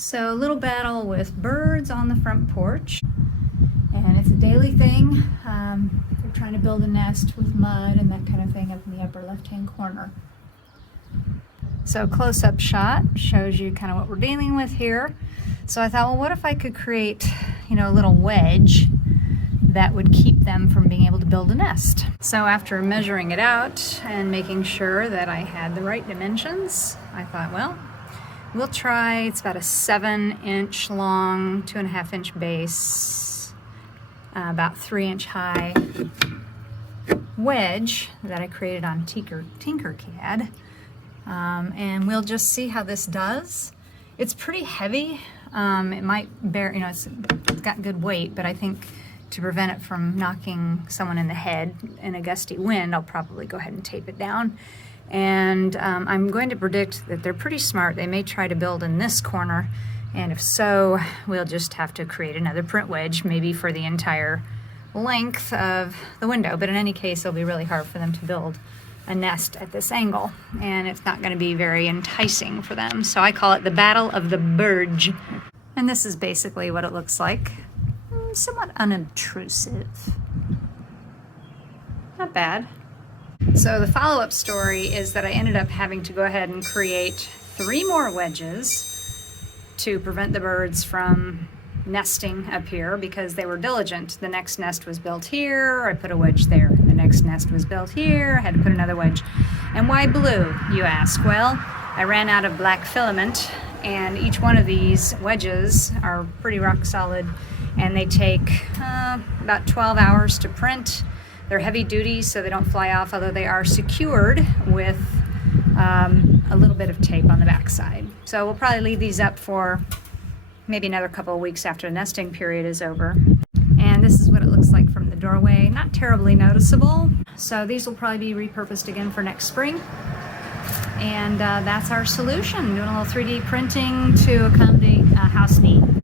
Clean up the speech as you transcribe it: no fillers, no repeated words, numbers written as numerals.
So a little battle with birds on the front porch, and it's a daily thing. They're trying to build a nest with mud and that kind of thing up in the upper left-hand corner. So close-up shot shows you kind of what we're dealing with here. So I thought, well, what if I could create, a little wedge that would keep them from being able to build a nest. So after measuring it out and making sure that I had the right dimensions, I thought, well, we'll try, it's about a 7-inch long, 2.5-inch base, about 3-inch high wedge that I created on Tinkercad. And we'll just see how this does. It's pretty heavy. It might bear, it's got good weight, but I think to prevent it from knocking someone in the head in a gusty wind, I'll probably go ahead and tape it down. And I'm going to predict that they're pretty smart. They may try to build in this corner, and if so, we'll just have to create another print wedge, maybe for the entire length of the window. But in any case, it'll be really hard for them to build a nest at this angle, and it's not going to be very enticing for them. So I call it the Battle of the Burge. And this is basically what it looks like. Somewhat unobtrusive. Not bad. So the follow-up story is that I ended up having to go ahead and create 3 more wedges to prevent the birds from nesting up here because they were diligent. The next nest was built here, I put a wedge there. The next nest was built here, I had to put another wedge. And why blue, you ask? Well, I ran out of black filament, and each one of these wedges are pretty rock solid, and they take about 12 hours to print. They're heavy duty, so they don't fly off, although they are secured with a little bit of tape on the backside. So we'll probably leave these up for maybe another couple of weeks after the nesting period is over. And this is what it looks like from the doorway. Not terribly noticeable. So these will probably be repurposed again for next spring. And that's our solution, doing a little 3D printing to accommodate house need.